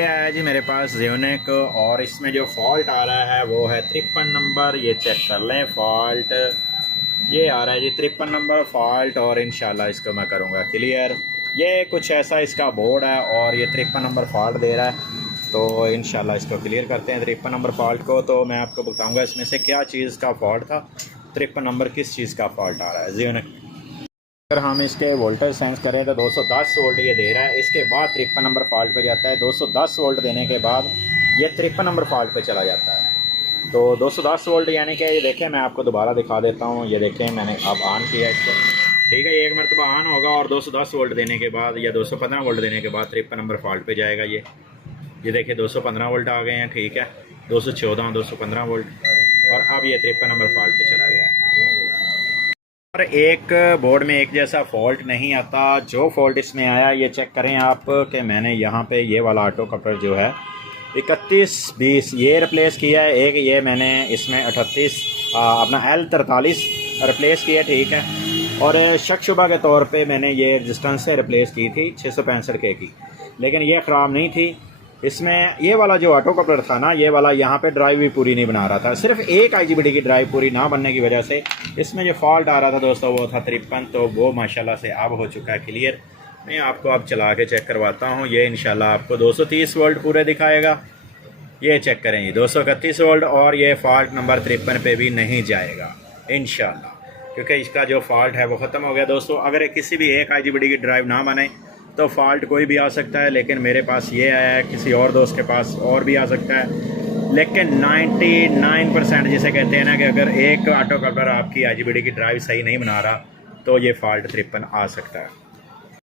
ये आया जी मेरे पास ज़ियोनिक और इसमें जो फॉल्ट आ रहा है वो है 53 नंबर। ये चेक कर लें फॉल्ट ये आ रहा है जी 53 नंबर फॉल्ट और इंशाल्लाह इसको मैं करूँगा क्लियर। ये कुछ ऐसा इसका बोर्ड है और ये 53 नंबर फॉल्ट दे रहा है, तो इंशाल्लाह इसको क्लियर करते हैं 53 नंबर फॉल्ट को। तो मैं आपको बताऊँगा इसमें से क्या चीज़ का फॉल्ट था, 53 नंबर किस चीज़ का फॉल्ट आ रहा है ज़ियोनिक। अगर हम इसके वोल्टेज सेंस करें तो 210 वोल्ट ये दे रहा है, इसके बाद 53 नंबर फॉल्ट पे जाता है। 210 वोल्ट देने के बाद ये 53 नंबर फॉल्ट पे चला जाता है। तो 210 वोल्ट यानी कि ये देखें, मैं आपको दोबारा दिखा देता हूँ। ये देखें मैंने अब ऑन किया इसको, ठीक है। ये एक मरतबा ऑन होगा और 210 वोल्ट देने के बाद या 215 वोल्ट देने के बाद 53 नंबर फॉल्ट पे जाएगा। ये देखिए 215 वोल्ट आ गए हैं, ठीक है। 214 215 वोल्ट और अब ये 53 नंबर फॉल्ट पे चला गया है। और एक बोर्ड में एक जैसा फॉल्ट नहीं आता। जो फॉल्ट इसमें आया ये चेक करें आप कि मैंने यहाँ पे ये वाला ऑटो कपलर जो है 3120 ये रिप्लेस किया है। एक ये मैंने इसमें 38 अपना L43 रिप्लेस किया, ठीक है। और शक शुबा के तौर पे मैंने ये रेजिस्टेंस से रिप्लेस की थी 665 के की, लेकिन ये ख़राब नहीं थी। इसमें ये वाला जो ऑटो कपलर था ना, ये वाला यहाँ पे ड्राइव भी पूरी नहीं बना रहा था। सिर्फ एक IGBT की ड्राइव पूरी ना बनने की वजह से इसमें जो फॉल्ट आ रहा था दोस्तों वो था 53। तो वो माशाल्लाह से अब हो चुका है क्लियर। मैं आपको अब चला के चेक करवाता हूँ। ये इंशाल्लाह आपको 230 वोल्ट पूरे दिखाएगा। ये चेक करें जी 231 वोल्ट और ये फॉल्ट नंबर 53 पे भी नहीं जाएगा इंशाल्लाह, क्योंकि इसका जो फॉल्ट है वो ख़त्म हो गया दोस्तों। अगर किसी भी एक IGBT की ड्राइव ना बने तो फॉल्ट कोई भी आ सकता है, लेकिन मेरे पास ये आया है, किसी और दोस्त के पास और भी आ सकता है। लेकिन 99% जिसे कहते हैं ना कि अगर एक ऑटो कपलर आपकी IGBT की ड्राइव सही नहीं बना रहा तो ये फॉल्ट 53 आ सकता है।